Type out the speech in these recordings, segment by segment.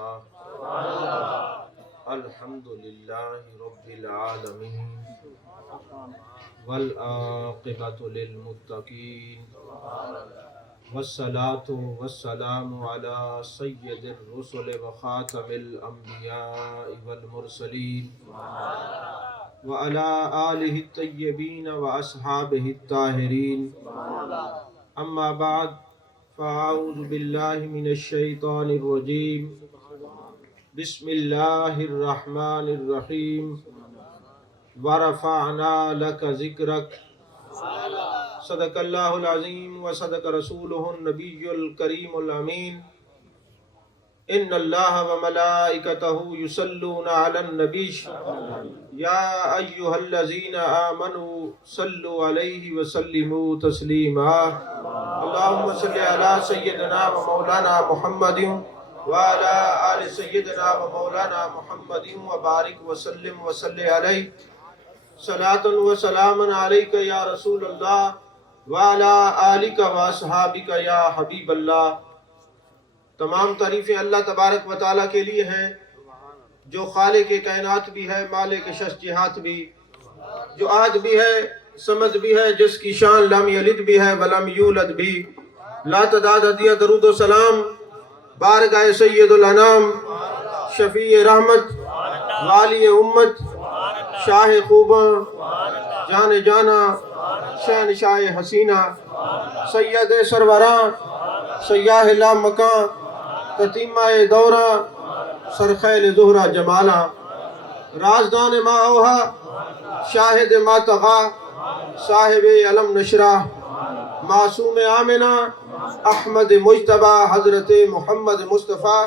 اللہ الحمد للہ رب العالمین والعاقبۃ للمتقین والصلاة والسلام علی سید الرسل وخاتم الانبیاء والمرسلین وعلی آلہ الطیبین واصحابہ الطاہرین اما بعد فاعوذ باللہ من الشیطان الرجیم بسم اللہ الرحمن الرحیم ورفعنا لک ذکرک صدق اللہ العظیم وصدق رسولہ النبی الکریم الامین ان اللہ وملائکتہ یصلون علی النبی یا ایہا الذین آمنوا صلوا علیہ وسلموا تسلیما اللہم صل علی سیدنا و مولانا محمد وعلی آل سیدنا و مولانا محمد وبارک وسلم وصلی علیہ صلاۃ و سلام علیک یا رسول اللہ وعلی آلک و اصحابک یا حبیب اللہ۔ تمام تعریفیں اللہ تبارک و تعالیٰ کے لیے ہیں جو خالق کائنات بھی ہے، مالک ششجہات بھی، جو آج بھی ہے، سمد بھی ہے، جس کی شان لم یلد بھی ہے ولم یولد بھی۔ لا تعداد ہدیہ درود و سلام بارگاہ سید الانام، شفیع رحمت، والی امت، شاہ خوباں، جان جانا، شہنشاہ حسینہ، سید سروراں، سیاہ لا مکاں، تتیمہ دوراں، سرخیل زہرہ جمالاں، رازدان ما اوہا، شاہد ما تغا، صاحب علم نشرہ، معصوم آمنہ، احمد مجتبہ، حضرت محمد مصطفیٰ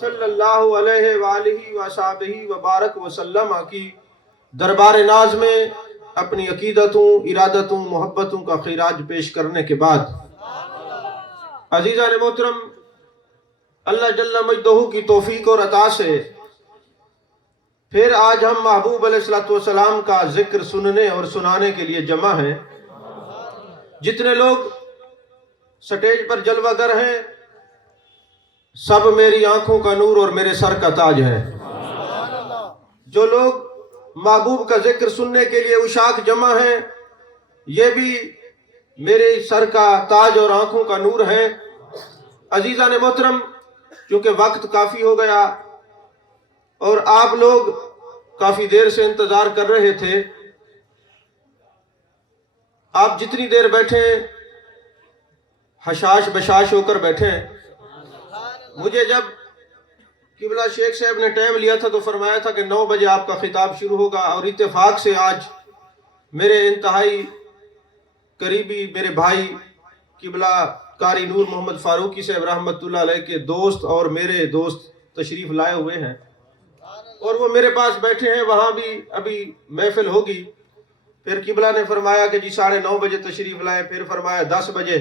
صلی اللہ علیہ وآلہ وصحبہ وبارک وسلم کی دربار ناز میں اپنی عقیدتوں، ارادتوں، محبتوں کا خراج پیش کرنے کے بعد عزیزان محترم، اللہ جل مجدہ کی توفیق اور عطا سے پھر آج ہم محبوب علیہ السلام کا ذکر سننے اور سنانے کے لیے جمع ہیں۔ جتنے لوگ سٹیج پر جلوہ گر ہیں سب میری آنکھوں کا نور اور میرے سر کا تاج ہے۔ جو لوگ محبوب کا ذکر سننے کے لیے اشاک جمع ہیں یہ بھی میرے سر کا تاج اور آنکھوں کا نور ہے۔ عزیزان محترم، کیونکہ وقت کافی ہو گیا اور آپ لوگ کافی دیر سے انتظار کر رہے تھے، آپ جتنی دیر بیٹھیں حشاش بشاش ہو کر بیٹھیں۔ مجھے جب قبلہ شیخ صاحب نے ٹائم لیا تھا تو فرمایا تھا کہ 9 بجے آپ کا خطاب شروع ہوگا، اور اتفاق سے آج میرے انتہائی قریبی میرے بھائی قبلہ قاری نور محمد فاروقی صاحب رحمت اللہ علیہ کے دوست اور میرے دوست تشریف لائے ہوئے ہیں اور وہ میرے پاس بیٹھے ہیں، وہاں بھی ابھی محفل ہوگی۔ پھر قبلہ نے فرمایا کہ جی 9:30 بجے تشریف لائیں، پھر فرمایا 10 بجے۔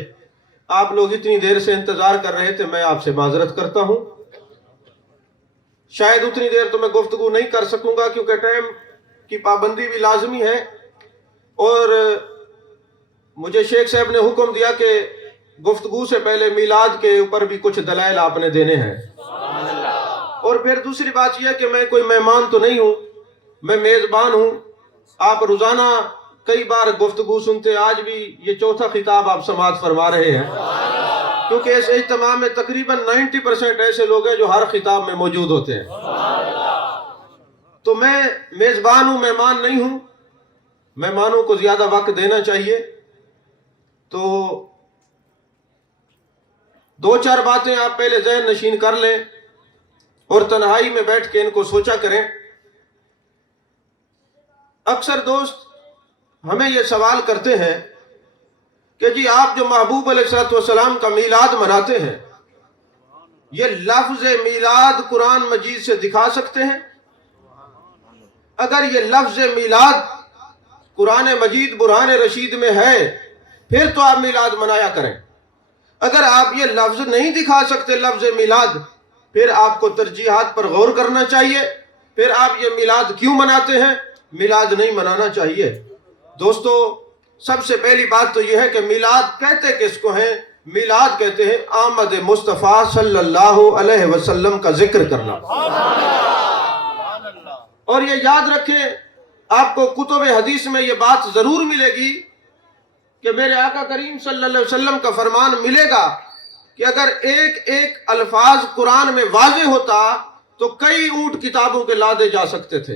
آپ لوگ اتنی دیر سے انتظار کر رہے تھے، میں آپ سے معذرت کرتا ہوں، شاید اتنی دیر تو میں گفتگو نہیں کر سکوں گا کیونکہ ٹائم کی پابندی بھی لازمی ہے، اور مجھے شیخ صاحب نے حکم دیا کہ گفتگو سے پہلے میلاد کے اوپر بھی کچھ دلائل آپ نے دینے ہیں۔ اور پھر دوسری بات یہ ہے کہ میں کوئی مہمان تو نہیں ہوں، میں میزبان ہوں۔ آپ روزانہ کئی بار گفتگو سنتے، آج بھی یہ چوتھا خطاب آپ سماعت فرما رہے ہیں، کیونکہ اس اجتماع میں تقریباً 90% ایسے لوگ ہیں جو ہر خطاب میں موجود ہوتے ہیں۔ تو میں میزبان ہوں، مہمان نہیں ہوں، مہمانوں کو زیادہ وقت دینا چاہیے۔ تو 2-4 باتیں آپ پہلے ذہن نشین کر لیں اور تنہائی میں بیٹھ کے ان کو سوچا کریں۔ اکثر دوست ہمیں یہ سوال کرتے ہیں کہ جی آپ جو محبوب علیہ السلام کا میلاد مناتے ہیں، یہ لفظ میلاد قرآن مجید سے دکھا سکتے ہیں؟ اگر یہ لفظ میلاد قرآن مجید برہان رشید میں ہے پھر تو آپ میلاد منایا کریں۔ اگر آپ یہ لفظ نہیں دکھا سکتے لفظ میلاد، پھر آپ کو ترجیحات پر غور کرنا چاہیے، پھر آپ یہ میلاد کیوں مناتے ہیں؟ میلاد نہیں منانا چاہیے۔ دوستو، سب سے پہلی بات تو یہ ہے کہ میلاد کہتے کس کو ہیں؟ میلاد کہتے ہیں آمد مصطفیٰ صلی اللہ علیہ وسلم کا ذکر کرنا۔ اور یہ یاد رکھیں، آپ کو کتب حدیث میں یہ بات ضرور ملے گی کہ میرے آقا کریم صلی اللہ علیہ وسلم کا فرمان ملے گا کہ اگر ایک ایک الفاظ قرآن میں واضح ہوتا تو کئی اونٹ کتابوں کے لادے جا سکتے تھے،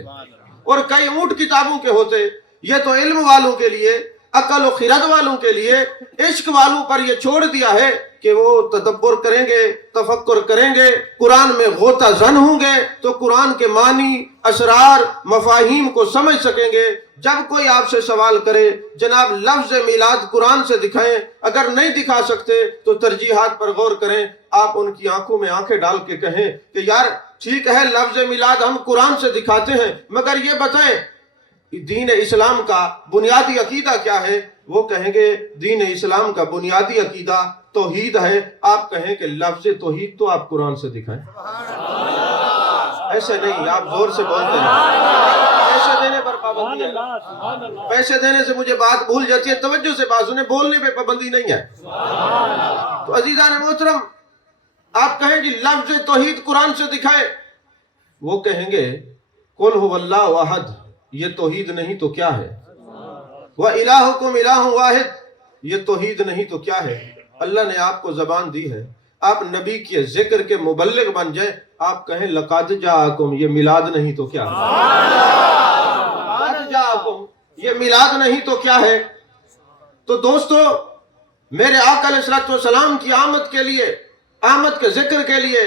اور کئی اونٹ کتابوں کے ہوتے۔ یہ تو علم والوں کے لیے، عقل و خرد والوں کے لیے، عشق والوں پر یہ چھوڑ دیا ہے کہ وہ تدبر کریں گے، تفکر کریں گے، قرآن میں غوطہ زن ہوں گے تو قرآن کے معنی، اسرار، مفاہیم کو سمجھ سکیں گے۔ جب کوئی آپ سے سوال کرے جناب لفظ میلاد قرآن سے دکھائیں، اگر نہیں دکھا سکتے تو ترجیحات پر غور کریں۔ آپ ان کی آنکھوں میں آنکھیں ڈال کے کہیں کہ یار ٹھیک ہے لفظ میلاد ہم قرآن سے دکھاتے ہیں، مگر یہ بتائیں دین اسلام کا بنیادی عقیدہ کیا ہے؟ وہ کہیں گے دین اسلام کا بنیادی عقیدہ توحید ہے۔ آپ کہیں کہ لفظ توحید تو آپ قرآن سے دکھائیں۔ ایسے نہیں، آپ زور سے بولتے ہیں، پیسے دینے پر پابندی ہے۔ پیسے دینے سے مجھے بات بھول جاتی ہے، توجہ سے بات سنیں، بولنے پہ پابندی نہیں ہے۔ تو عزیزان محترم، آپ کہیں جی لفظ توحید قرآن سے دکھائے، وہ کہیں گے قل هو اللہ احد، یہ توحید نہیں تو کیا ہے؟ وَإِلَٰهُكُمْ إِلَٰهٌ وَاحِدٌ، یہ توحید نہیں تو کیا ہے؟ اللہ نے آپ کو زبان دی ہے، آپ نبی کے ذکر کے مبلغ بن جائیں۔ آپ کہیں لَقَدْ جَاءَكُمْ، یہ میلاد نہیں تو کیا ہے؟ لَقَدْ جَاءَكُمْ، یہ میلاد نہیں تو کیا ہے؟ تو دوستو، میرے آقا علیہ الصلوۃ والسلام کی آمد کے لیے، آمد کے ذکر کے لیے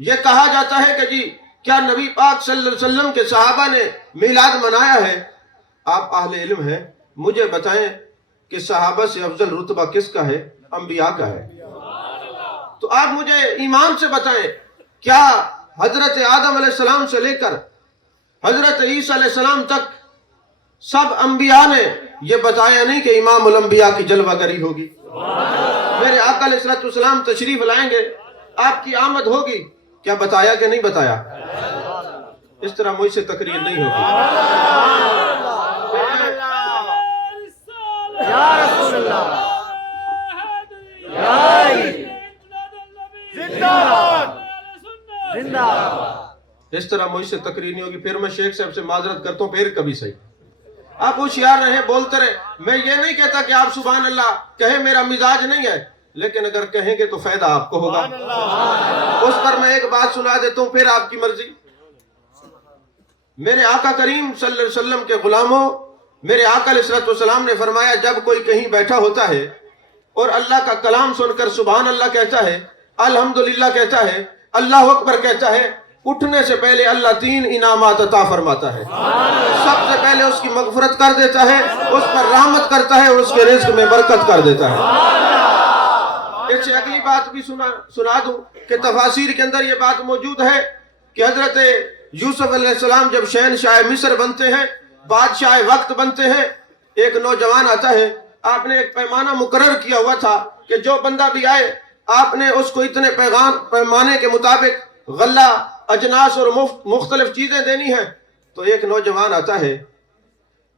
یہ کہا جاتا ہے کہ جی کیا نبی پاک صلی اللہ علیہ وسلم کے صحابہ نے میلاد منایا ہے؟ آپ اہل علم ہیں، مجھے بتائیں کہ صحابہ سے افضل رتبہ کس کا ہے؟ انبیاء کا ہے۔ تو آپ مجھے ایمان سے بتائیں، کیا حضرت آدم علیہ السلام سے لے کر حضرت عیسیٰ علیہ السلام تک سب انبیاء نے یہ بتایا نہیں کہ امام الانبیاء کی جلوہ گری ہوگی؟ میرے آقا علیہ السلام تشریف لائیں گے، آپ کی آمد ہوگی، کیا بتایا کہ نہیں بتایا؟ اس طرح مجھ سے تقریر نہیں ہوگی۔ یا رسول اللہ، زندہ باد، زندہ باد۔ اس طرح مجھ سے تقریر نہیں ہوگی۔ پھر میں شیخ صاحب سے معذرت کرتا ہوں، پھر کبھی صحیح آپ ہوشیار رہیں، بولتے رہیں۔ میں یہ نہیں کہتا کہ آپ سبحان اللہ کہیں، میرا مزاج نہیں ہے، لیکن اگر کہیں گے تو فائدہ آپ کو ہوگا۔ اس پر میں ایک بات سنا دیتا ہوں، پھر آپ کی مرضی۔ میرے آقا کریم صلی اللہ علیہ وسلم کے غلاموں، میرے آقا علیہ السلام نے فرمایا جب کوئی کہیں بیٹھا ہوتا ہے اور اللہ کا کلام سن کر سبحان اللہ کہتا ہے، الحمدللہ کہتا ہے، اللہ اکبر کہتا ہے، اٹھنے سے پہلے اللہ 3 انعامات عطا فرماتا ہے۔ سب سے پہلے اس کی مغفرت کر دیتا ہے، اس پر رحمت کرتا ہے، اور اس کے رزق میں برکت کر دیتا ہے۔ اس سے اگلی بات بھی سنا دوں کہ تفاسیر کے اندر یہ بات موجود ہے کہ حضرت یوسف علیہ السلام جب شہنشاہ مصر بنتے ہیں، بادشاہ وقت بنتے ہیں، ایک نوجوان آتا ہے۔ آپ نے ایک پیمانہ مقرر کیا ہوا تھا کہ جو بندہ بھی آئے آپ نے اس کو اتنے پیمانے کے مطابق غلہ، اجناس اور مختلف چیزیں دینی ہیں۔ تو ایک نوجوان آتا ہے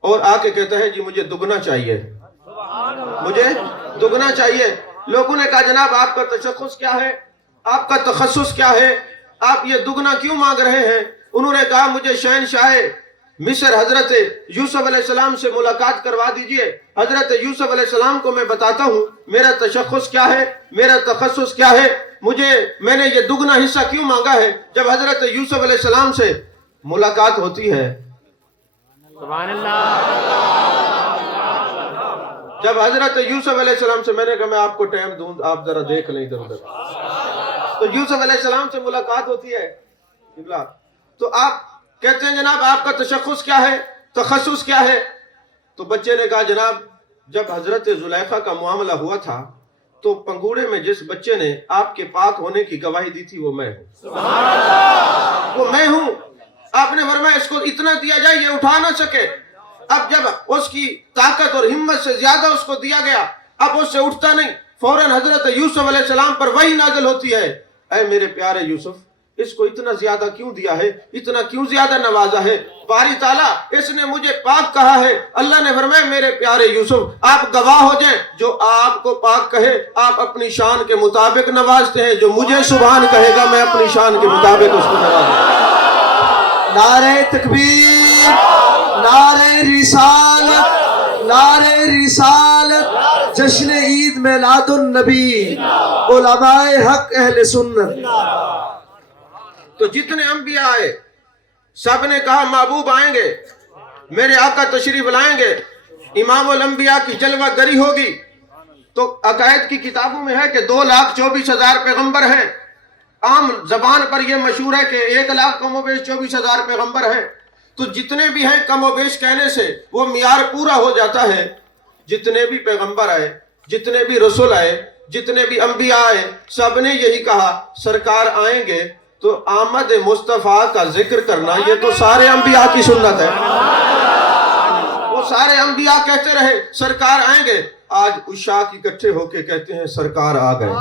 اور آ کے کہتا ہے جی مجھے دگنا چاہیے، مجھے دگنا چاہیے۔ لوگوں نے کہا جناب آپ کا تشخص کیا ہے، آپ کا تخصص کیا ہے، آپ یہ دگنا کیوں مانگ رہے ہیں؟ انہوں نے کہا مجھے شہنشاہ مصر حضرت یوسف علیہ السلام سے ملاقات کروا دیجئے۔ حضرت یوسف علیہ السلام کو میں بتاتا ہوں میرا تشخص کیا ہے، میرا تخصص کیا ہے، میں نے یہ دگنا حصہ کیوں مانگا ہے۔ جب حضرت یوسف علیہ السلام سے ملاقات ہوتی ہے، سبحان اللہ، جب حضرت یوسف علیہ السلام سے میں نے کہا میں آپ کو ٹائم دوں، آپ ذرا دیکھ لیں ادھر ادھر، تو یوسف علیہ السلام سے ملاقات ہوتی ہے، تو آپ کہتے ہیں جناب آپ کا تشخص کیا ہے، تخصص کیا ہے؟ تو بچے نے کہا جناب جب حضرت زلیخا کا معاملہ ہوا تھا تو پنگوڑے میں جس بچے نے آپ کے پاک ہونے کی گواہی دی تھی وہ میں ہوں، وہ میں ہوں۔ آپ نے فرمایا اس کو اتنا دیا جائے یہ اٹھا نہ سکے۔ اب جب اس کی طاقت اور ہمت سے زیادہ اس کو دیا گیا، اب اس سے اٹھتا نہیں، فوراً حضرت یوسف علیہ السلام پر وحی نازل ہوتی ہے، اے میرے پیارے یوسف اس کو اتنا زیادہ کیوں دیا ہے, اتنا کیوں زیادہ نوازا ہے. باری تعالیٰ اس نے مجھے پاک کہا ہے. اللہ نے فرمایا میرے پیارے یوسف آپ گواہ ہو جائیں, جو آپ کو پاک کہے آپ اپنی شان کے مطابق نوازتے ہیں, جو مجھے سبحان کہے گا میں اپنی شان کے مطابق اس کو نوازوں گا. نعرہ تکبیر, نعرہ رسالت, نعرہ رسالت, جشن عید میلاد النبی, علماء حق اہل سنت. تو جتنے انبیاء آئے سب نے کہا محبوب آئیں گے, میرے آقا تشریف لائیں گے, امام الانبیاء کی جلوہ گری ہوگی. تو عقائد کی کتابوں میں ہے کہ 2,24,000 پیغمبر ہیں. عام زبان پر یہ مشہور ہے کہ 1,00,000 کم و بیش 24,000 پیغمبر ہیں. تو جتنے بھی ہیں کم و بیش کہنے سے وہ معیار پورا ہو جاتا ہے. جتنے بھی پیغمبر آئے, جتنے بھی رسول آئے, جتنے بھی انبیاء آئے, سب نے یہی کہا سرکار آئیں گے. تو آمد مصطفیٰ کا ذکر کرنا یہ تو سارے انبیاء کی سنت ہے. وہ سارے انبیاء کہتے رہے سرکار آئیں گے. آج عشاق اکٹھے ہو کے کہتے ہیں سرکار آ گئے.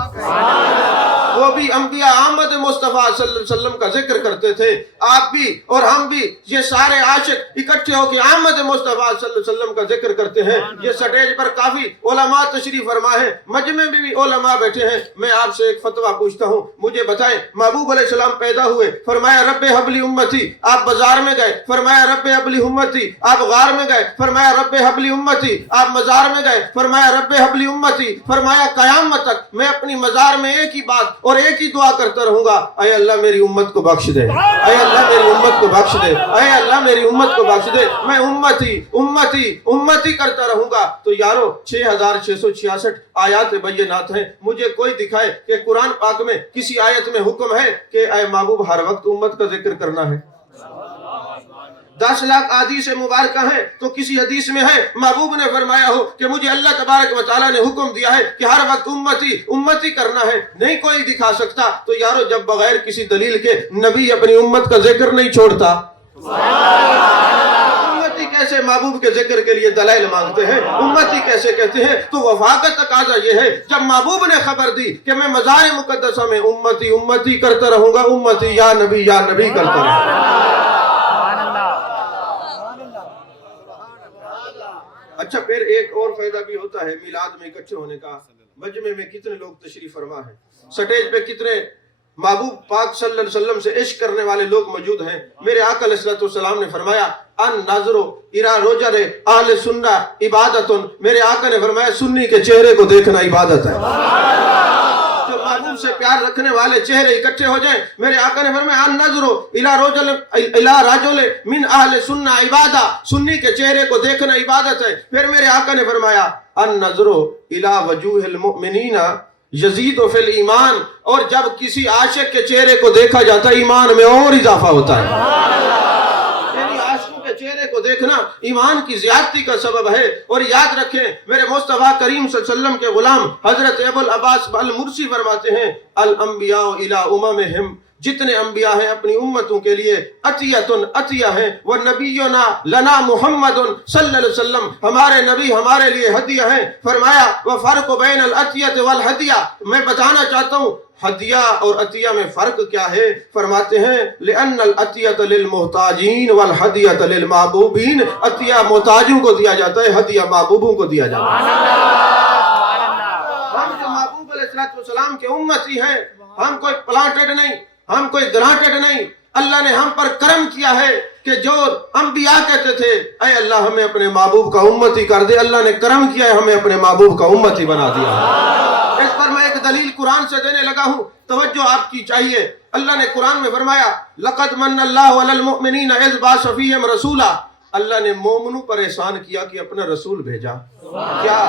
وہ بھی انبیاء آمد مصطفیٰ صلی اللہ علیہ وسلم کا ذکر کرتے تھے. آپ بھی اور ہم بھی, یہ سارے عاشق اکٹھے ہو کے آمد مصطفیٰ صلی اللہ علیہ وسلم کا ذکر کرتے ہیں. یہ سٹیج پر کافی علماء تشریف فرما ہیں, مجمع میں بھی علماء بیٹھے ہیں. میں آپ سے ایک فتویٰ پوچھتا ہوں, مجھے بتائیں محبوب علیہ السلام پیدا ہوئے, فرمایا رب حبلی امتی, آپ بازار میں گئے, فرمایا رب حبلی امتی, آپ غار میں گئے, فرمایا رب حبلی امتی, آپ مزار میں گئے, فرمایا رب حبلی امتی, فرمایا قیامت تک میں اپنی مزار میں ایک ہی بات اور ایک ہی دعا کرتا رہوں گا, اے اللہ میری امت کو بخش دے, اے اللہ میری امت کو بخش دے, اے اللہ میری امت کو بخش دے. میں امتی امتی امتی کرتا رہوں گا. تو یارو 6,666 آیات بینات ہیں. مجھے کوئی دکھائے کہ قرآن پاک میں کسی آیت میں حکم ہے کہ اے محبوب ہر وقت امت کا ذکر کرنا ہے. 10 لاکھ حدیث مبارکہ ہیں تو کسی حدیث میں ہے محبوب نے فرمایا ہو کہ مجھے اللہ تبارک و تعالیٰ نے حکم دیا ہے کہ ہر وقت امتی امتی کرنا ہے. نہیں کوئی دکھا سکتا. تو یارو جب بغیر کسی دلیل کے نبی اپنی امت کا ذکر نہیں چھوڑتا, امتی کیسے محبوب کے ذکر کے لیے دلائل مانگتے ہیں, امتی کیسے کہتے ہیں؟ تو وفا کا تقاضا یہ ہے, جب محبوب نے خبر دی کہ میں مزار مقدسہ میں امتی امتی کرتا رہوں گا, امتی یا نبی کرتا رہوں گا. اچھا پھر ایک اور فائدہ بھی ہوتا ہے میلاد میں اکٹھے ہونے کا. مجمع میں کتنے لوگ تشریف فرما ہیں, سٹیج پہ کتنے محبوب پاک صلی اللہ علیہ وسلم سے عشق کرنے والے لوگ موجود ہیں. میرے آقا علیہ السلام نے فرمایا النظر الی رجل اہل سنہ عبادت. میرے آقا نے فرمایا سنی کے چہرے کو دیکھنا عبادت ہے. جو محبوب سے پیار رکھنے والے چہرے اکٹھے ہو جائیں, میرے آقا نے فرمایا النظر الی رجل من اہل سنہ عبادہ, سنی کے چہرے کو دیکھنا عبادت ہے. پھر میرے آقا نے فرمایا النظر الی وجوہ المؤمنین یزید فی الایمان, اور جب کسی عاشق کے چہرے کو دیکھا جاتا ہے ایمان میں اور اضافہ ہوتا ہے. یعنی عاشقوں کے چہرے کو دیکھنا ایمان کی زیادتی کا سبب ہے. اور یاد رکھیں میرے مصطفیٰ کریم صلی اللہ علیہ وسلم کے غلام حضرت ابو العباس المرسی فرماتے ہیں الانبیاء الی اممہم, جتنے انبیاء ہیں اپنی امتوں کے لیے عطیتن عطیہ ہیں, ونبینا لنا محمد صلی اللہ علیہ وسلم, ہمارے نبی ہمارے لیے ہدیہ ہیں. فرمایا وفرق بین العطیت والہدیہ, میں بتانا چاہتا ہوں ہدیہ اور عطیہ میں فرق کیا ہے. فرماتے ہیں لأن العطیت للمحتاجین والہدیت للمحبوبین, عطیہ محتاجوں کو دیا جاتا ہے, ہدیہ محبوبوں کو دیا جاتا ہے. ہم جو محبوب علیہ السلام کے امتی ہیں, ہم کوئی پلانٹڈ نہیں, ہم کوئی گرانٹڈ نہیں. اللہ نے ہم پر کرم کیا ہے کہ جو انبیاء کہتے تھے اے اللہ ہمیں اپنے محبوب کا امتی کر دے, اللہ نے کرم کیا ہے ہمیں اپنے محبوب کا امتی بنا دیا. اس پر میں ایک دلیل قرآن سے دینے لگا ہوں, توجہ آپ کی چاہیے. اللہ نے قرآن میں فرمایا لقد من اللہ علی المؤمنین اذ بعث فیہم رسولا, اللہ نے مومنوں پر احسان کیا کہ اپنا رسول بھیجا. کیا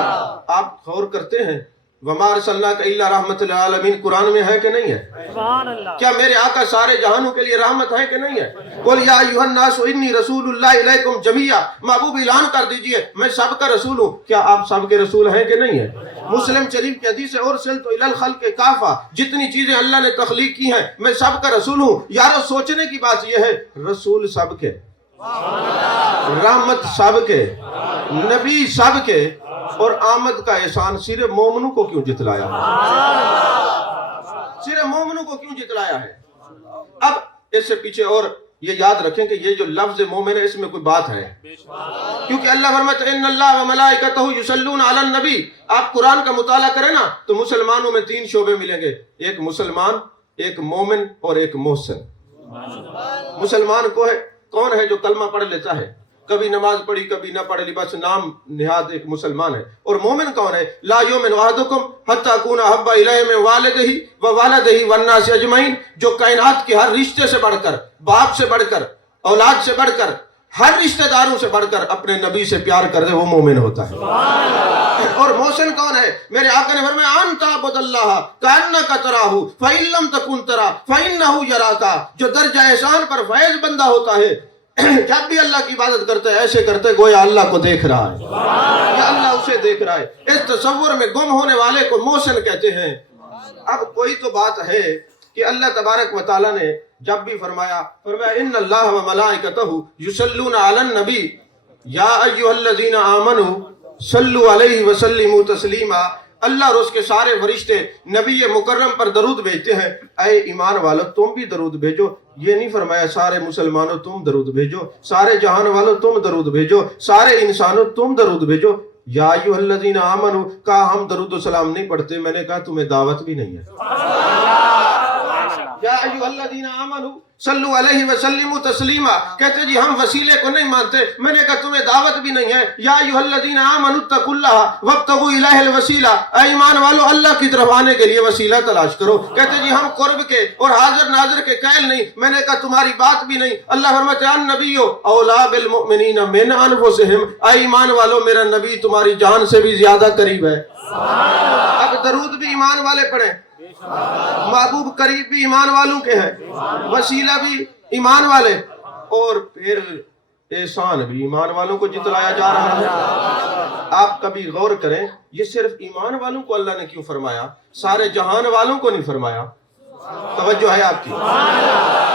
آپ غور کرتے ہیں وَمَا أَرْسَلْنَاكَ إِلَّا رَحْمَةً لِلْعَالَمِينَ قرآن میں ہے کہ نہیں ہے؟ سبحان اللہ. کیا میرے آقا سارے جہانوں کے لیے رحمت ہے کہ نہیں ہے؟ قُلْ يَا أَيُّهَا النَّاسُ إِنِّي رَسُولُ اللَّهِ إِلَيْكُمْ جَمِيعًا, محبوب اعلان کر دیجئے میں سب کا رسول ہوں. کیا آپ سب کے رسول ہیں کہ نہیں ہیں؟ مسلم شریف کی حدیث ہے اُرْسِلْتُ إِلَى الْخَلْقِ كَافَةً, جتنی چیزیں اللہ نے تخلیق کی ہیں میں سب کا رسول ہوں. یارو سوچنے کی بات یہ ہے رسول سب کے, رحمت سب کے, نبی سب کے, اور آمد کا احسان صرف مومنوں کو کیوں جتلایا؟ صرف مومنوں کو کیوں جتلایا ہے؟ اب اس سے پیچھے اور یہ یاد رکھیں کہ یہ جو لفظ مومن ہے اس میں کوئی بات ہے، کیونکہ اللہ فرماتا ہے ان اللہ و ملائکتہ یصلون علی النبی. آپ قرآن کا مطالعہ کریں نا تو مسلمانوں میں 3 شعبے ملیں گے، ایک مسلمان، ایک مومن اور ایک محسن. مسلمان کون ہے جو کلمہ پڑھ لیتا ہے، کبھی نماز پڑھی کبھی نہ پڑھ لی، بس نام نہاد ایک مسلمان ہے. اور مومن کون ہے؟ لا یؤمن احدکم حتی اکون احب الیہ من والدہ و والدہ والناس اجمعین. جو کائنات کے ہر رشتے سے بڑھ کر، باپ سے بڑھ کر، اولاد سے بڑھ کر، ہر رشتہ داروں سے بڑھ کر اپنے نبی سے پیار کر دے، وہ مومن ہوتا ہے. اور محسن کون ہے؟ میرے آقا نے فرمایا ان تعبد اللہ کأنک تراہ فإن لم تکن تراہ فإنہ یراک. جو درجہ احسان پر فیض بندہ ہوتا ہے، جب بھی اللہ کی عبادت کرتا ہے ایسے کرتے گویا اللہ کو دیکھ رہا ہے یا اللہ اسے دیکھ رہا ہے. اس تصور میں گم ہونے والے کو محسن کہتے ہیں. اب کوئی تو بات ہے کہ اللہ تبارک و تعالیٰ نے جب بھی فرمایا ان اللہ و ملائکتہ یصلون علی النبی یا ایھا الذین آمنوا صلوا علیہ وسلموا تسلیما. اللہ اور اس کے سارے فرشتے نبی مکرم پر درود بھیجتے ہیں. اے ایمان والو تم بھی درود بھیجو. یہ نہیں فرمایا سارے مسلمانوں تم درود بھیجو، سارے جہان والوں تم درود بھیجو، سارے انسانوں تم درود بھیجو. یا ایھا الذین آمنوا کہا ہم درود و سلام نہیں پڑھتے، میں نے کہا تمہیں دعوت بھی نہیں ہے. یا ایھا الذین آمنوا صلوا علیہ وسلموا تسلیما کہتے جی ہم وسیلے کو نہیں مانتے، میں نے کہا تمہیں دعوت بھی نہیں ہے. یا ایھا الذین آمنوا اتقوا اللہ وابتغوا الیہ الوسیلہ. اے ایمان والو اللہ کی طرف آنے کے لیے وسیلہ تلاش کرو. کہتے جی ہم قرب کے اور حاضر ناظر کے قائل نہیں، میں نے کہا تمہاری بات بھی نہیں. اللہ فرماتے ہیں النبی اولیٰ بالمؤمنین من انفسہم. اے ایمان والو میرا نبی تمہاری جان سے بھی زیادہ قریب ہے. اب درود بھی ایمان والے پڑھیں، محبوب قریب بھی ایمان والوں کے ہیں، وسیلہ بھی ایمان والے، اور پھر احسان بھی ایمان والوں کو جتلایا جا رہا ہے. آپ کبھی غور کریں یہ صرف ایمان والوں کو اللہ نے کیوں فرمایا، سارے جہان والوں کو نہیں فرمایا؟ توجہ ہے آپ کی؟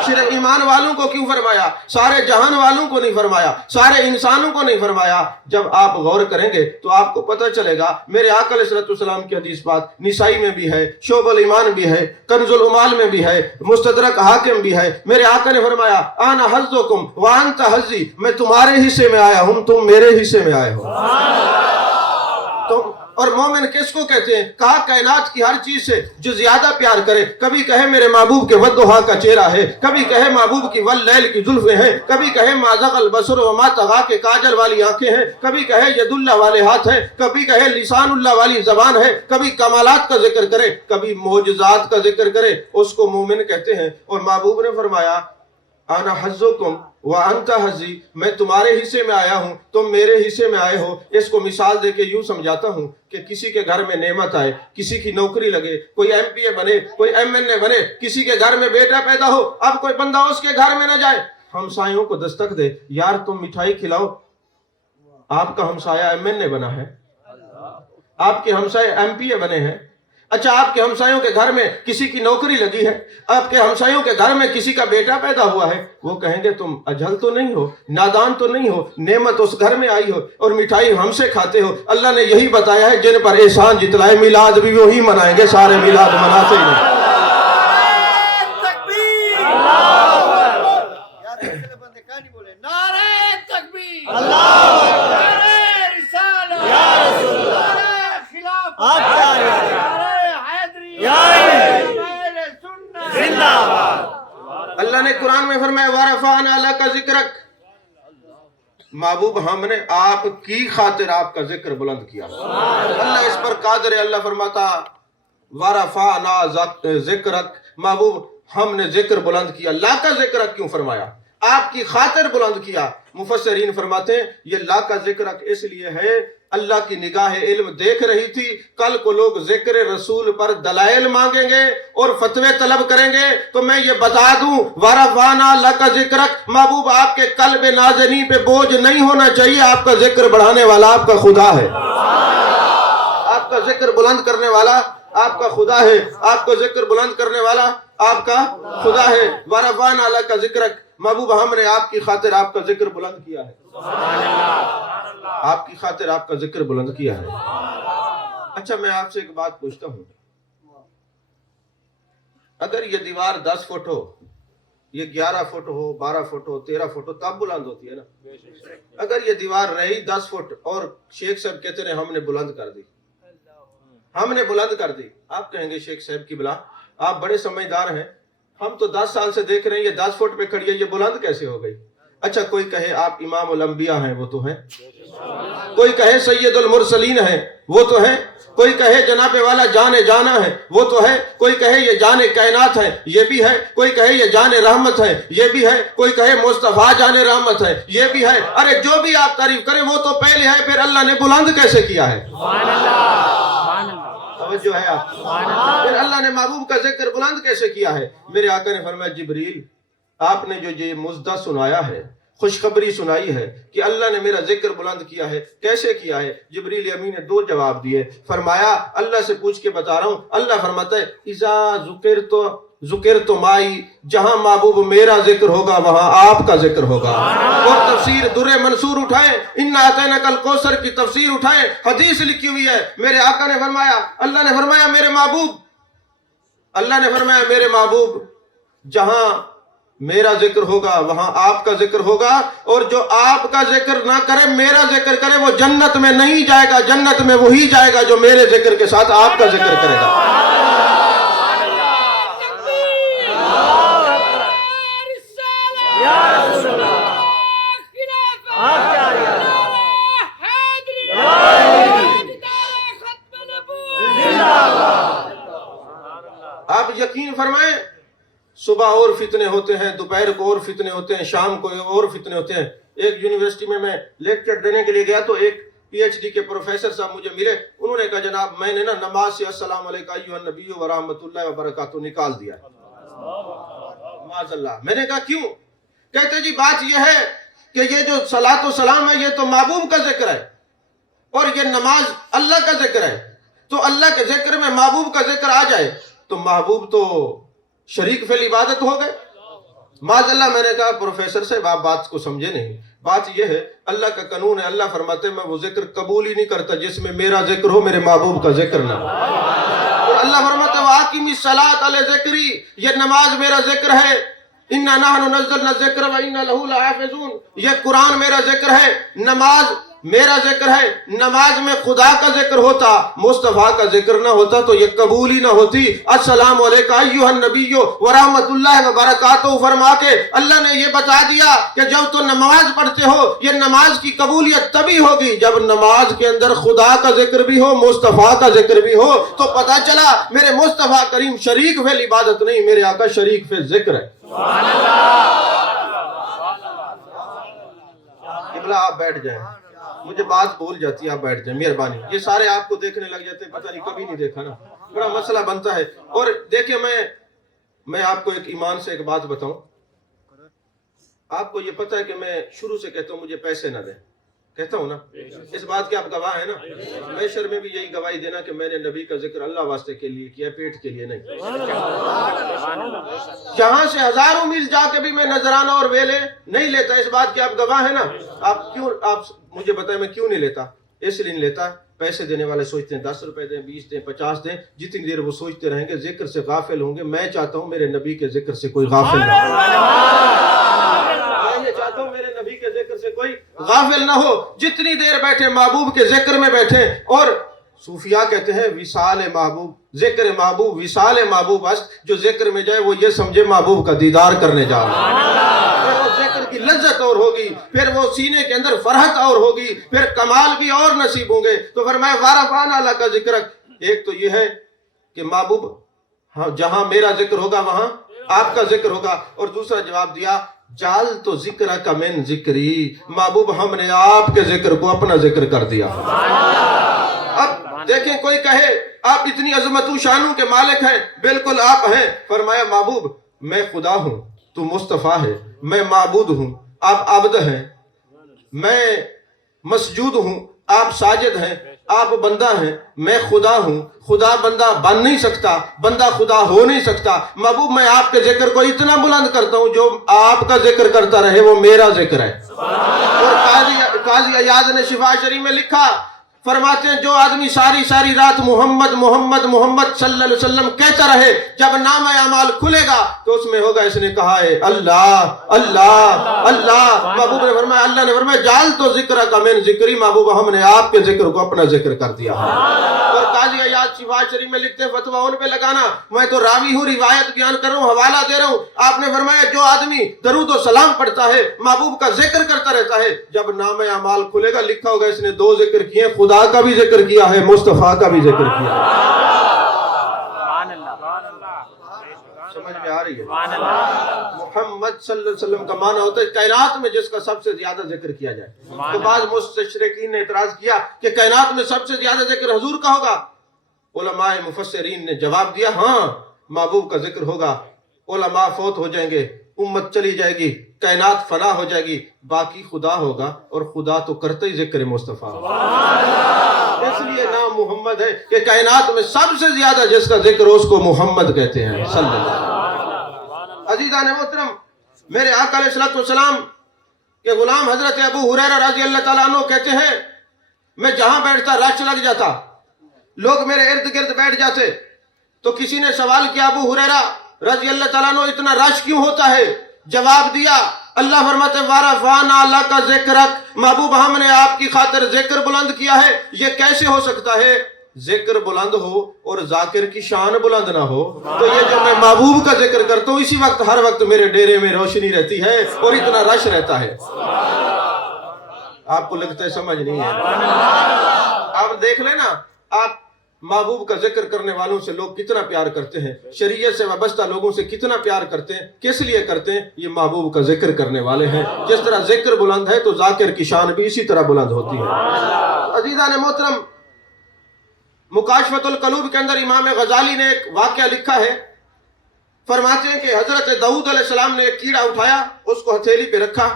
صرف ایمان والوں کو کیوں فرمایا، سارے جہان والوں کو نہیں فرمایا، سارے انسانوں کو نہیں فرمایا؟ جب آپ غور کریں گے تو آپ کو پتہ چلے گا. میرے آقا علیہ الصلوۃ والسلام کی حدیث بات نسائی میں بھی ہے، شعب الایمان بھی ہے، کنز العمال میں بھی ہے، مستدرک حاکم بھی ہے. میرے آقا نے فرمایا انا حظکم وانت حظی. میں تمہارے حصے میں آیا ہوں، تم میرے حصے میں آئے ہو. اور مومن کس کو کہتے ہیں؟ کہا کائنات کی ہر چیز سے جو زیادہ پیار کرے. کبھی کہے میرے محبوب کے والضحیٰ کا چہرہ ہے، کبھی کہے محبوب کی واللیل کی زلفیں ہیں، کبھی کہے ما زغ البصر وما طغیٰ کے کاجل والی آنکھیں ہیں، کبھی کہے ید اللہ والے ہاتھ ہیں، کبھی کہے لسان اللہ والی زبان ہے، کبھی کمالات کا ذکر کرے، کبھی معجزات کا ذکر کرے. اس کو مومن کہتے ہیں. اور محبوب نے فرمایا انا حظکم وانت حظی. میں تمہارے حصے میں آیا ہوں، تم میرے حصے میں آئے ہو. اس کو مثال دے کے یوں سمجھاتا ہوں کہ کسی کے گھر میں نعمت آئے، کسی کی نوکری لگے، کوئی ایم پی اے بنے، کوئی ایم این اے بنے، کسی کے گھر میں بیٹا پیدا ہو. اب کوئی بندہ اس کے گھر میں نہ جائے، ہمسایوں کو دستک دے یار تم مٹھائی کھلاؤ. آپ کا ہمسایہ ایم این اے بنا ہے، آپ کے ہمسائے ایم پی اے بنے ہیں. اچھا آپ کے ہمسایوں کے گھر میں کسی کی نوکری لگی ہے، آپ کے ہمسایوں کے گھر میں کسی کا بیٹا پیدا ہوا ہے. وہ کہیں گے تم اجھل تو نہیں ہو، نادان تو نہیں ہو، نعمت اس گھر میں آئی ہو اور مٹھائی ہم سے کھاتے ہو. اللہ نے یہی بتایا ہے جن پر احسان جتلائے میلاد بھی وہی منائیں گے. سارے میلاد مناتے نہیں. اللہ نے قرآن میں فرمایا وَرَفَعْنَا لَكَ ذِكْرَكَ. محبوب ہم نے آپ کی خاطر آپ کا ذکر بلند کیا. اللہ اس پر قادر ہے. اللہ فرماتا وَرَفَعْنَا ذِكْرَكَ. محبوب ہم نے ذکر بلند کیا. لا کا ذکر کیوں فرمایا؟ آپ کی خاطر بلند کیا. مفسرین فرماتے ہیں یہ لا کا ذکر اس لیے ہے اللہ کی نگاہ علم دیکھ رہی تھی کل کو لوگ ذکر رسول پر دلائل مانگیں گے اور فتوے طلب کریں گے تو میں یہ بتا دوں وَرَفَعْنَا لَكَ ذِكْرَكَ. محبوب آپ کے قلب نازنی پہ بوجھ نہیں ہونا چاہیے. آپ کا ذکر بڑھانے والا آپ کا خدا ہے. آپ کا ذکر بلند کرنے والا آپ کا خدا ہے. آپ کا ذکر بلند کرنے والا آپ کا خدا ہے. وَرَفَعْنَا لَكَ ذِكْرَكَ. محبوب ہم نے آپ کی خاطر آپ کا ذکر بلند کیا ہے. آپ کی خاطر آپ کا ذکر بلند کیا ہے. اچھا میں آپ سے ایک بات پوچھتا ہوں، اگر یہ دیوار 10 فٹ ہو یہ 11 فٹ ہو 12 فٹ ہو 13 فٹ ہو تب بلند ہوتی ہے نا. اگر یہ دیوار رہی 10 فٹ اور شیخ صاحب کہتے ہیں ہم نے بلند کر دی، ہم نے بلند کر دی، آپ کہیں گے شیخ صاحب کی بلا آپ بڑے سمجھدار ہیں، ہم تو 10 سال سے دیکھ رہے ہیں یہ 10 فٹ پہ کھڑی ہے، یہ بلند کیسے ہو گئی؟ اچھا کوئی کہے آپ امام الانبیاء ہیں، وہ تو ہیں. کوئی کہے سید المرسلین ہیں، وہ تو ہیں. کوئی کہے جناب والا جان جانا ہے، وہ تو ہے. کوئی کہے یہ جان کائنات ہے، یہ بھی ہے. کوئی کہے یہ جان رحمت ہے، یہ بھی ہے. کوئی کہے مصطفیٰ جان رحمت ہے، یہ بھی ہے. ارے جو بھی آپ تعریف کریں وہ تو پہلے ہے، پھر اللہ نے بلند کیسے کیا ہے؟ توجہ ہے آپ؟ پھر اللہ نے محبوب کا ذکر بلند کیسے کیا ہے؟ میرے آقا نے فرمایا جبریل آپ نے جو یہ مزدہ سنایا ہے، خوشخبری سنائی ہے کہ اللہ نے میرا ذکر بلند کیا ہے، کیسے کیا ہے؟ جبریل امین نے 2 جواب دیے. فرمایا اللہ سے پوچھ کے بتا رہا ہوں. اللہ فرماتا ہے اذا ذکرت مائی، جہاں محبوب میرا ذکر ہوگا وہاں آپ کا ذکر ہوگا. اور تفسیر در منصور اٹھائیں، انا اعطیناک الکوثر کی تفسیر اٹھائیں، حدیث لکھی ہوئی ہے. میرے آقا نے فرمایا، اللہ نے فرمایا میرے محبوب، اللہ نے فرمایا میرے محبوب جہاں میرا ذکر ہوگا وہاں آپ کا ذکر ہوگا، اور جو آپ کا ذکر نہ کرے میرا ذکر کرے وہ جنت میں نہیں جائے گا. جنت میں وہی جائے گا جو میرے ذکر کے ساتھ آپ کا ذکر کرے گا. آپ یقین فرمائیں صبح اور فتنے ہوتے ہیں، دوپہر کو اور فتنے ہوتے ہیں، شام کو اور فتنے ہوتے ہیں. ایک یونیورسٹی میں لیکچر دینے کے لیے گیا تو ایک پی ایچ ڈی کے پروفیسر صاحب مجھے ملے. انہوں نے کہا جناب میں نے نا نماز سے السلام علیکم ایھا النبی ورحمۃ اللہ وبرکاتہ نکال دیا. معاذ اللہ. میں نے کہا کیوں؟ کہتے جی بات یہ ہے کہ یہ جو صلاۃ و سلام ہے یہ تو محبوب کا ذکر ہے اور یہ نماز اللہ کا ذکر ہے. تو اللہ کے ذکر میں محبوب کا ذکر آ جائے تو محبوب تو شریک فی العبادت ہو گئے. معاذ اللہ. میں نے کہا پروفیسر صاحب آپ بات کو سمجھے نہیں. بات یہ ہے اللہ کا قانون ہے، اللہ فرماتے ہیں میں وہ ذکر قبول ہی نہیں کرتا جس میں میرا ذکر ہو، میرے محبوب کا ذکر نہ ہو. اور اللہ فرماتے ہیں وَأَقِمِ الصَّلَاةَ عَلَى ذِكْرِي، یہ نماز میرا ذکر ہے. اِنَّا نَحْنُ نَزَّلْنَا الذِّكْرَ وَإِنَّا لَهُ لَحَافِظُونَ، یہ قرآن میرا ذکر ہے، نماز میرا ذکر ہے. نماز میں خدا کا ذکر ہوتا، مصطفیٰ کا ذکر نہ ہوتا تو یہ قبول ہی نہ ہوتی. السلام علیکم ایھا النبی ورحمۃ اللہ وبرکاتہ فرما کے اللہ نے یہ بتا دیا کہ جب تو نماز پڑھتے ہو یہ نماز کی قبولیت تبھی ہوگی جب نماز کے اندر خدا کا ذکر بھی ہو، مصطفیٰ کا ذکر بھی ہو. تو پتہ چلا میرے مصطفیٰ کریم شریک فی العبادت نہیں، میرے آقا شریک فی الذکر ہے. سبحان اللہ. قبلہ آپ بیٹھ جائیں، مجھے بات بھول جاتی ہے، آپ بیٹھ جائیں مہربانی. یہ سارے آپ کو دیکھنے لگ جاتے ہیں، پتہ نہیں کبھی نہیں دیکھا نا، بڑا مسئلہ بنتا ہے. اور دیکھیں میں آپ کو ایک ایمان سے ایک بات بتاؤں. آپ کو یہ پتہ ہے کہ میں شروع سے کہتا ہوں مجھے پیسے نہ دیں، کہتا ہوں نا، اس بات کے آپ گواہ ہیں نا. میشر میں بھی یہی گواہی دینا کہ میں نے نبی کا ذکر اللہ واسطے کے لیے کیا، پیٹ کے لیے نہیں. جہاں سے ہزاروں میل جا کے بھی میں نذرانہ اور ویلے نہیں لیتا، اس بات کے آپ گواہ ہیں نا. آپ مجھے بتائیں میں کیوں نہیں لیتا؟ اس لیے نہیں لیتا، پیسے دینے والے سوچتے ہیں 10 روپے دیں، 20 دیں، 50 دیں، جتنی دیر وہ سوچتے رہیں گے ذکر سے غافل ہوں گے. میں چاہتا ہوں میرے نبی کے ذکر سے کوئی غافل نہ ہو. میں چاہتا ہوں میرے نبی کے ذکر سے کوئی غافل نہ ہو. جتنی دیر بیٹھے محبوب کے ذکر میں بیٹھے. اور صوفیاء کہتے ہیں وصال محبوب، ذکر محبوب وصال محبوب است. جو ذکر میں جائے وہ یہ سمجھے محبوب کا دیدار کرنے جا رہا ہے. پھر وہ ذکر کی لذت اور ہوگی، پھر وہ سینے کے اندر فرحت اور ہوگی، پھر کمال بھی اور نصیب ہوں گے. تو فرمایا وَرَفَعْنَا لَكَ ذِكْرَكَ. ایک تو یہ ہے کہ محبوب جہاں میرا ذکر ہوگا وہاں آپ کا ذکر ہوگا. اور دوسرا جواب دیا جال تو ذکر کا من ذکری، محبوب ہم نے آپ کے ذکر کو اپنا ذکر کر دیا. اب دیکھیں کوئی کہے آپ اتنی عظمت و شانوں کے مالک ہیں، بالکل آپ ہیں. فرمایا محبوب میں خدا ہوں، تو مصطفیٰ ہے. میں معبود ہوں، آپ عبد ہیں. میں مسجود ہوں، آپ ساجد ہیں. آپ بندہ ہیں، میں خدا ہوں. خدا بندہ بن نہیں سکتا، بندہ خدا ہو نہیں سکتا. محبوب میں آپ کے ذکر کو اتنا بلند کرتا ہوں جو آپ کا ذکر کرتا رہے وہ میرا ذکر ہے. اور قاضی ایاز نے شفا شریف میں لکھا، فرماتے ہیں جو آدمی ساری ساری رات محمد محمد محمد صلی اللہ علیہ وسلم کہتا رہے، جب نامہ اعمال کھلے گا تو اس میں ہوگا اس نے کہا ہے اللہ اللہ اللہ۔ محبوب نے فرمایا، اللہ نے فرمایا جال تو ذکر کا من ذکری، محبوب ہم نے آپ کے ذکر کو اپنا ذکر کر دیا۔ اور قاضی عیاض شفا شریف میں لکھتے ہیں فتویٰ ان پہ لگانا، میں تو راوی ہوں، روایت بیان کر رہا ہوں، حوالہ دے رہا ہوں۔ آپ نے فرمایا جو آدمی درود و سلام پڑھتا ہے، محبوب کا ذکر کرتا رہتا ہے، جب نامہ اعمال کھلے گا لکھا ہوگا اس نے دو ذکر کیے، خدا کا بھی ذکر کیا ہے، مصطفیٰ کا بھی ذکر کیا ہے۔ سمجھ میں آ رہی ہے؟ محمد صلی اللہ علیہ وسلم کا معنی ہوتا ہے کائنات میں جس کا سب سے زیادہ ذکر کیا جائے۔ تو بعض مستشرقین نے اعتراض کیا کہ کائنات میں سب سے زیادہ ذکر حضور کا ہوگا۔ علماء مفسرین نے جواب دیا ہاں محبوب کا ذکر ہوگا، علماء فوت ہو جائیں گے، امت چلی جائے گی، کائنات فنا ہو جائے گی، باقی خدا ہوگا، اور خدا تو کرتے ہی ذکر مصطفیٰ۔ اس لیے نام محمد ہے کہ کائنات میں سب سے زیادہ جس کا ذکر اس کو محمد کہتے ہیں صلی اللہ علیہ وسلم۔ عزیزان محترم، میرے آقا علیہ السلام کے غلام حضرت ابو ہریرہ رضی اللہ تعالیٰ عنہ کہتے ہیں میں جہاں بیٹھتا رش لگ جاتا، لوگ میرے ارد گرد بیٹھ جاتے تو کسی نے سوال کیا ابو ہریرہ رضی اللہ تعالیٰ عنہ اتنا رش کیوں ہوتا ہے؟ جواب دیا اللہ فرماتے وَرَفَعْنَا لَكَ ذِكْرَكَ، محبوب ہم نے آپ کی خاطر ذکر بلند کیا ہے۔ یہ کیسے ہو سکتا ہے ذکر بلند ہو اور ذاکر کی شان بلند نہ ہو؟ تو یہ جو میں محبوب کا ذکر کرتا ہوں اسی وقت ہر وقت میرے ڈیرے میں روشنی رہتی ہے اور اتنا رش رہتا ہے۔ آپ کو لگتا ہے سمجھ نہیں ہے؟ آپ دیکھ لیں نا، آپ محبوب کا ذکر کرنے والوں سے لوگ کتنا پیار کرتے ہیں، شریعت سے وابستہ لوگوں سے کتنا پیار کرتے ہیں، کس لیے کرتے ہیں؟ یہ محبوب کا ذکر کرنے والے ہیں۔ جس طرح ذکر بلند ہے تو ذاکر کی شان بھی اسی طرح بلند ہوتی ہے۔ عزیزان محترم، مکاشفۃ القلوب کے اندر امام غزالی نے ایک واقعہ لکھا ہے، فرماتے ہیں کہ حضرت داؤد علیہ السلام نے ایک کیڑا اٹھایا، اس کو ہتھیلی پہ رکھا،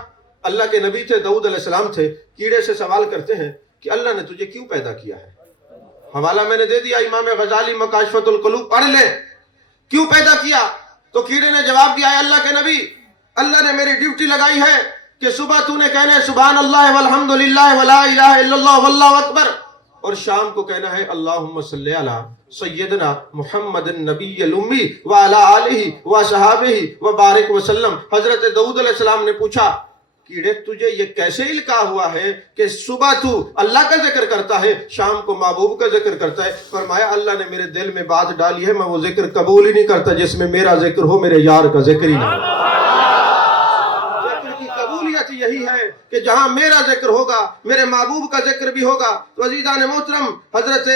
اللہ کے نبی تھے داؤد علیہ السلام تھے، کیڑے سے سوال کرتے ہیں کہ اللہ نے تجھے کیوں پیدا کیا ہے؟ حوالہ میں نے دے دیا امام غزالی مکاشفۃ القلوب، پڑھ لیں کیوں پیدا کیا؟ تو کیڑے نے جواب دیا ہے اللہ کے نبی، اللہ نے میری ڈیوٹی لگائی ہے کہ صبح تو نے کہنا ہے سبحان اللہ والحمدللہ ولا الہ الا اللہ واللہ اکبر، اور شام کو کہنا ہے اللہم صلی علی سیدنا محمد النبی الامی وعلی آلہ وصحابہ وبارک وسلم۔ حضرت داؤد علیہ السلام نے پوچھا کیڑے تجھے یہ کیسے القاء ہوا ہے کہ صبح تو اللہ کا ذکر کرتا ہے شام کو محبوب کا ذکر کرتا ہے؟ فرمایا اللہ نے میرے دل میں بات ڈالی ہے، میں وہ ذکر قبول ہی نہیں کرتا جس میں میرا ذکر ہو، میرے یار کا ذکر ہی نہ ہو۔ ذکر کی قبولیت یہی ہے کہ جہاں میرا ذکر ہوگا میرے محبوب کا ذکر بھی ہوگا۔ تو عزیزان محترم، حضرت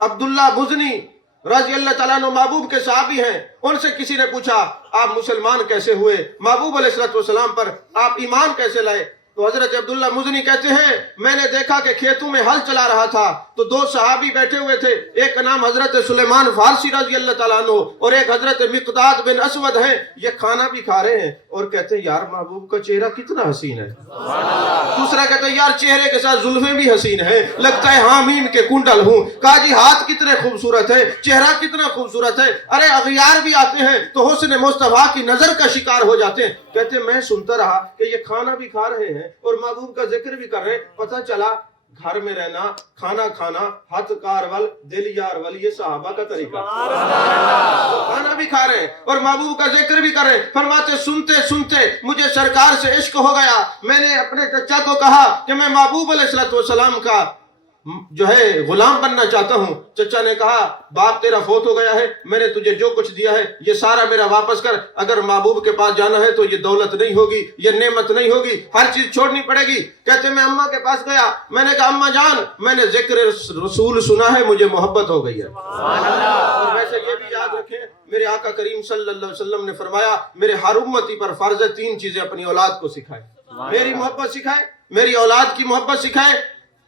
عبداللہ مزنی رضی اللہ تعالیٰ عنہ محبوب کے صحابی ہیں، ان سے کسی نے پوچھا آپ مسلمان کیسے ہوئے، محبوب علیہ السلام پر آپ ایمان کیسے لائے؟ تو حضرت عبداللہ مزنی کہتے ہیں میں نے دیکھا کہ کھیتوں میں ہل چلا رہا تھا تو دو صحابی بیٹھے ہوئے تھے، ایک کا نام حضرت سلیمان فارسی رضی اللہ تعالیٰ عنہ اور ایک حضرت مقداد بن اسود ہیں، یہ کھانا بھی کھا رہے ہیں اور کہتے ہیں یار محبوب کا چہرہ کتنا حسین ہے۔ دوسرا کہتا ہے یار چہرے کے ساتھ زلفیں بھی حسین ہیں، لگتا ہے حامیم کے کنڈل ہوں۔ کہا جی ہاتھ کتنے خوبصورت ہے، چہرہ کتنا خوبصورت ہے، ارے اغیار بھی آتے ہیں تو حسن مصطفیٰ کی نظر کا شکار ہو جاتے ہیں۔ کہتے ہیں میں سنتا رہا کہ یہ کھانا بھی کھا رہے ہیں اور محبوب کا ذکر بھی کر رہے ہیں، پتہ چلا گھر میں رہنا، کھانا کھانا، ہاتھ کارول دل یار ول، یہ صحابہ کا طریقہ۔ کھانا بھی کھا رہے ہیں اور محبوب کا ذکر بھی کر رہے ہیں۔ فرماتے سنتے سنتے مجھے سرکار سے عشق ہو گیا، میں نے اپنے چچا کو کہا کہ میں محبوب علیہ السلام کا جو ہے غلام بننا چاہتا ہوں۔ چچا نے کہا باپ تیرا فوت ہو گیا ہے، میں نے تجھے جو کچھ دیا ہے یہ سارا میرا واپس کر، اگر محبوب کے پاس جانا ہے تو یہ دولت نہیں ہوگی، یہ نعمت نہیں ہوگی، ہر چیز چھوڑنی پڑے گی۔ کہتے میں اماں کے پاس گیا، میں نے کہا اماں جان میں نے ذکر رسول سنا ہے، مجھے محبت ہو گئی ہے۔ اور ویسے یہ بھی یاد رکھیں میرے آقا کریم صلی اللہ علیہ وسلم نے فرمایا میرے ہر امتی پر فرض ہے تین چیزیں اپنی اولاد کو سکھائے، میری محبت سکھائے، میری اولاد کی محبت سکھائے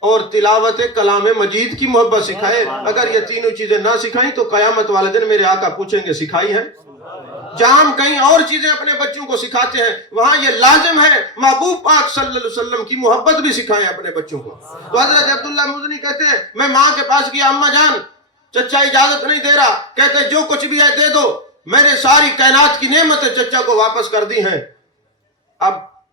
اور تلاوت کلام مجید کی محبت سکھائے۔ اگر یہ تینوں چیزیں نہ سکھائیں تو قیامت والے دن میرے آقا پوچھیں گے سکھائی ہیں؟ جہاں ہم کہیں اور چیزیں اپنے بچوں کو سکھاتے ہیں وہاں یہ لازم ہے محبوب پاک صلی اللہ علیہ وسلم کی محبت بھی سکھائیں اپنے بچوں کو۔ تو حضرت عبداللہ مزنی کہتے ہیں میں ماں کے پاس گیا، اماں جان چچا اجازت نہیں دے رہا، کہتے جو کچھ بھی ہے دے دو، میں نے ساری کائنات کی نعمتیں چچا کو واپس کر دی ہیں، اب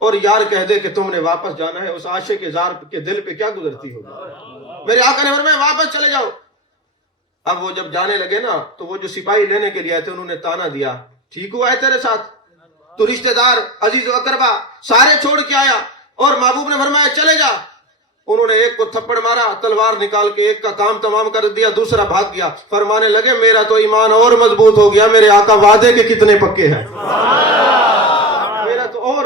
اور یار کہہ دے کہ تم نے واپس جانا ہے، اس عاشق کے زار کے دل پہ کیا گزرتی ہوگی؟ میرے آقا نے فرمایا واپس چلے جاؤ۔ اب وہ جب جانے لگے نا تو وہ جو سپاہی لینے کے لیے آئے تھے انہوں نے تانا دیا، ٹھیک ہوا ہے تیرے ساتھ، تو رشتہ دار عزیز و اقربا سارے چھوڑ کے آیا، اور محبوب نے فرمایا چلے جا۔ انہوں نے ایک کو تھپڑ مارا، تلوار نکال کے ایک کا کام تمام کر دیا، دوسرا بھاگ گیا۔ فرمانے لگے میرا تو ایمان اور مضبوط ہو گیا، میرے آقا وعدے کے کتنے پکے ہیں، میرا تو اور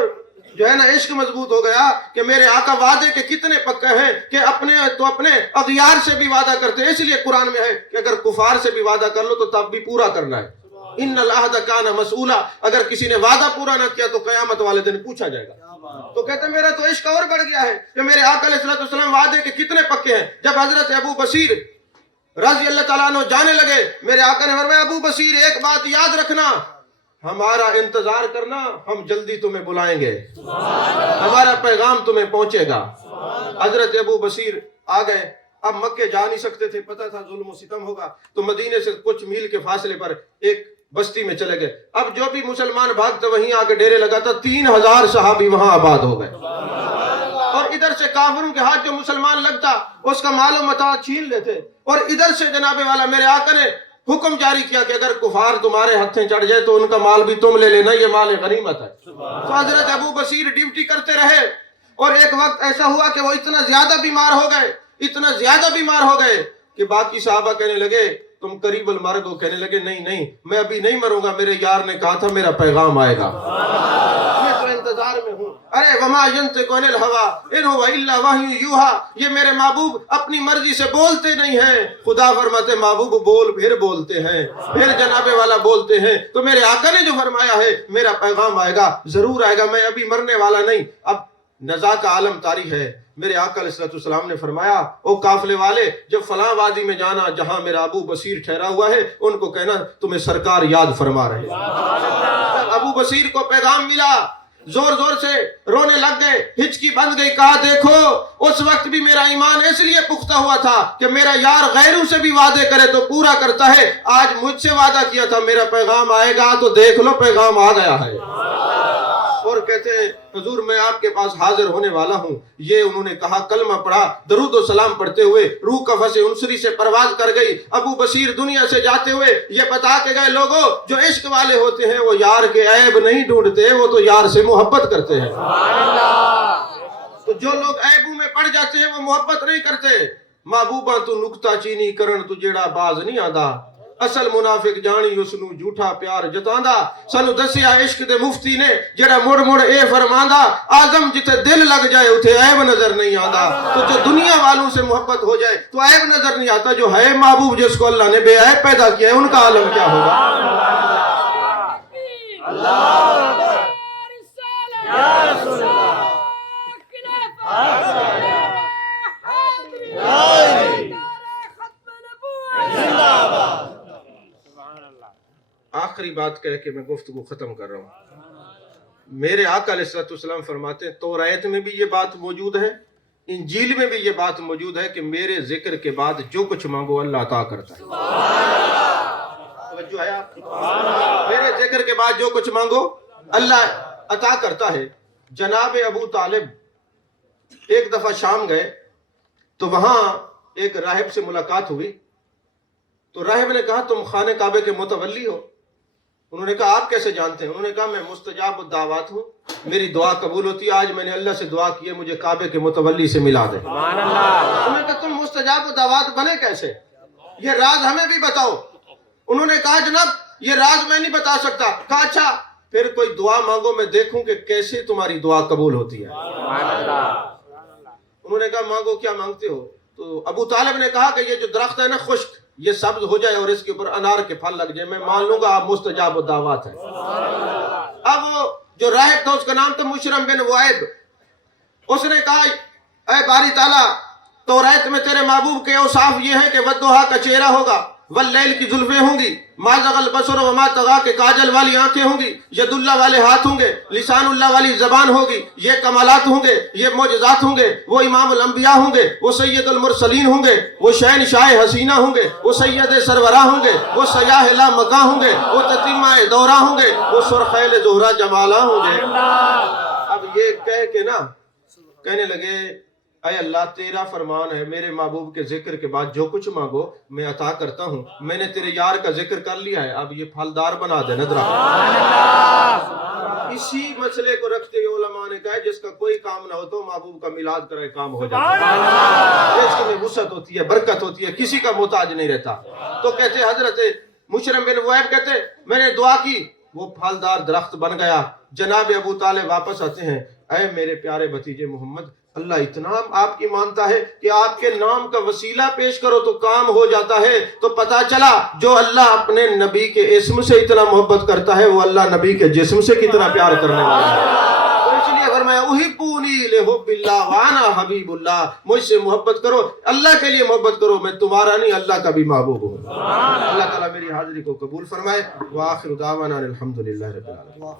جو ہے نا عشق مضبوط ہو گیا کہ میرے آقا وعدے کے کتنے پکے ہیں کہ اپنے اغیار سے بھی وعدہ کرتے ہیں۔ اس لیے قرآن میں ہے کہ اگر کفار سے بھی وعدہ کر لو تو تب بھی پورا کرنا ہے۔ ان العہد کان مسئولا، اگر کسی نے وعدہ پورا نہ کیا تو قیامت والے دن پوچھا جائے گا۔ تو کہتے ہیں میرا تو عشق اور بڑھ گیا ہے کہ میرے آقا علیہ الصلوۃ والسلام وعدے کے کتنے پکے ہیں۔ جب حضرت ابو بصیر رضی اللہ تعالیٰ عنہ جانے لگے، میرے آقا نے فرمایا ابو بصیر ایک بات یاد رکھنا، ہمارا انتظار کرنا، ہم جلدی تمہیں بلائیں گے، ہمارا پیغام تمہیں پہنچے گا۔ حضرت ابو بصیر آ گئے، اب مکے جا نہیں سکتے تھے، پتہ تھا ظلم و ستم ہوگا، تو مدینے سے کچھ میل کے فاصلے پر ایک بستی میں چلے گئے۔ اب جو بھی مسلمان بھاگتے وہیں آ کے ڈیرے لگا تھا، 3000 صحابی وہاں آباد ہو گئے، اور ادھر سے کافروں کے ہاتھ جو مسلمان لگتا اس کا مال و متاع چھین لیتے، اور ادھر سے جناب والا میرے آقا نے حکم جاری کیا کہ اگر کفار تمہارے ہتھیں چڑھ جائے تو ان کا مال بھی تم لے لینا، یہ مال غنیمت ہے۔ تو حضرت ابو بصیر ڈیوٹی کرتے رہے، اور ایک وقت ایسا ہوا کہ وہ اتنا زیادہ بیمار ہو گئے کہ باقی صحابہ کہنے لگے تم قریب المرگ ہو، کہنے لگے نہیں میں ابھی نہیں مروں گا، میرے یار نے کہا تھا میرا پیغام آئے گا، میں تو انتظار میں ہوں۔ ارے وما ينطق عن الهوى ان هو الا وحی یوحى، یہ میرے محبوب اپنی مرضی سے بولتے نہیں ہیں، خدا فرماتے محبوب بول پھر بولتے ہیں، پھر جناب والا بولتے ہیں۔ تو میرے آقا نے جو فرمایا ہے میرا پیغام آئے گا، ضرور آئے گا، میں ابھی مرنے والا نہیں۔ اب نزا کا عالم طاری ہے، میرے آقا علیہ السلام نے فرمایا او قافلے والے جب فلاں وادی میں جانا جہاں میرا ابو بصیر ٹھہرا ہوا ہے، ان کو کہنا تمہیں سرکار یاد فرما رہے ہیں۔ ابو بصیر کو پیغام ملا، زور سے رونے لگ گئے، ہچکی بند گئی، کہا دیکھو اس وقت بھی میرا ایمان اس لیے پختہ ہوا تھا کہ میرا یار غیروں سے بھی وعدے کرے تو پورا کرتا ہے، آج مجھ سے وعدہ کیا تھا میرا پیغام آئے گا، تو دیکھ لو پیغام آ گیا ہے۔ اور کہتے ہیں حضور میں آپ کے پاس حاضر ہونے والا ہوں، یہ انہوں نے کہا، کلمہ پڑھا، درود و سلام پڑھتے ہوئے روح قفس انصری سے پرواز کر گئی۔ ابو بصیر دنیا سے جاتے ہوئے یہ بتا کے گئے لوگوں جو عشق والے ہوتے ہیں وہ یار کے عیب نہیں ڈھونڈتے، وہ تو یار سے محبت کرتے ہیں۔ تو جو لوگ عیبوں میں پڑ جاتے ہیں وہ محبت نہیں کرتے۔ محبوبہ تو نکتہ چینی کرن تو جیڑا باز نہیں آندا، اصل منافق جانی اس نو جھوٹا پیار جتاندا، سانو دسیا عشق دے مفتی نے جڑا مڑ اے فرماندا، آدم جتے دل لگ جائے اتھے عیب نظر نہیں آندا۔ تو جو دنیا والوں سے محبت ہو جائے تو عیب نظر نہیں آتا، جو ہے محبوب جس کو اللہ نے بے عیب پیدا کیا ہے ان کا عالم کیا ہوگا۔ آخری بات کہہ کے میں گفتگو ختم کر رہا ہوں۔ میرے آقا علیہ السلام فرماتے ہیں توریت میں بھی یہ بات موجود ہے، انجیل میں بھی یہ بات موجود ہے کہ میرے ذکر کے بعد جو کچھ مانگو اللہ عطا کرتا ہے۔ توجہ ہے آپ؟ میرے ذکر کے بعد جو کچھ مانگو اللہ عطا کرتا ہے۔ جناب ابو طالب ایک دفعہ شام گئے تو وہاں ایک راہب سے ملاقات ہوئی، تو راہب نے کہا تم خانہ کعبے کے متولی ہو؟ انہوں نے کہا آپ کیسے جانتے ہیں؟ انہوں نے کہا میں مستجاب الدعوات ہوں، میری دعا قبول ہوتی ہے، آج میں نے اللہ سے دعا کی ہے مجھے کعبے کے متولی سے ملا دے۔ انہوں نے کہا تم مستجاب الدعوات بنے کیسے؟ یہ راز ہمیں بھی بتاؤ۔ انہوں نے کہا جناب یہ راز میں نہیں بتا سکتا۔ کہا اچھا پھر کوئی دعا مانگو میں دیکھوں کہ کیسے تمہاری دعا قبول ہوتی ہے۔ انہوں نے کہا مانگو، کیا مانگتے ہو؟ تو ابو طالب نے کہا کہ یہ جو درخت ہے نا خشک، یہ سبز ہو جائے اور اس کے اوپر انار کے پھل لگ جائے، میں مان لوں گا آپ مستجاب الدعوات ہیں۔ اب وہ جو راہب تھا اس کا نام تھا مشرم بن وائب، اس نے کہا اے باری تعالیٰ توریت میں تیرے محبوب کے اوصاف یہ ہے کہ ودھا کا چہرہ ہوگا، واللیل کی زلفیں ہوں گی، ما زغ البصر وما طغى کے کاجل والی آنکھیں ہوں گی، ید اللہ والے ہاتھ ہوں گے، لسان اللہ والی زبان ہوگی، یہ کمالات ہوں گے، یہ معجزات ہوں گے، وہ امام الانبیاء ہوں گے، وہ سید المرسلین ہوں گے، وہ شہنشاہ حسینہ ہوں گے، وہ سید سرورہ ہوں گے، وہ سیاہ لا مکاں ہوں گے، وہ تتیمہ دورہ ہوں گے، وہ سرخیل زہرہ جمالہ ہوں گے۔ اب یہ کہہ کے نا کہنے لگے اے اللہ تیرا فرمان ہے میرے محبوب کے ذکر کے بعد جو کچھ مانگو میں عطا کرتا ہوں، میں نے تیرے یار کا ذکر کر لیا ہے، اب یہ پھلدار بنا دے نظرہ۔ اسی مسئلے کو رکھتے ہوئے علماء نے کہا جس کا کوئی کام نہ ہو تو محبوب کا میلاد کرے کام ہو جاتا ہے، اس میں وسعت ہوتی ہے، برکت ہوتی ہے، کسی کا محتاج نہیں رہتا۔ تو کہتے حضرت مشرم بن وہب کہتے میں نے دعا کی، وہ پھلدار درخت بن گیا۔ جناب ابو طالب واپس آتے ہیں، اے میرے پیارے بھتیجے محمد، اللہ اتنا آپ کی مانتا ہے کہ آپ کے نام کا وسیلہ پیش کرو تو کام ہو جاتا ہے۔ تو پتا چلا جو اللہ اپنے نبی کے اسم سے اتنا محبت کرتا ہے وہ اللہ نبی کے جسم سے کتنا پیار کرنے والا ہے۔ تو اس لیے فرمایا احبونی لحب اللہ وانا حبیب اللہ، مجھ سے محبت کرو، اللہ کے لیے محبت کرو، میں تمہارا نہیں اللہ کا بھی محبوب ہوں۔ اللہ تعالیٰ میری حاضری کو قبول فرمائے۔ وآخر دعوانا الحمدللہ رب العالمین۔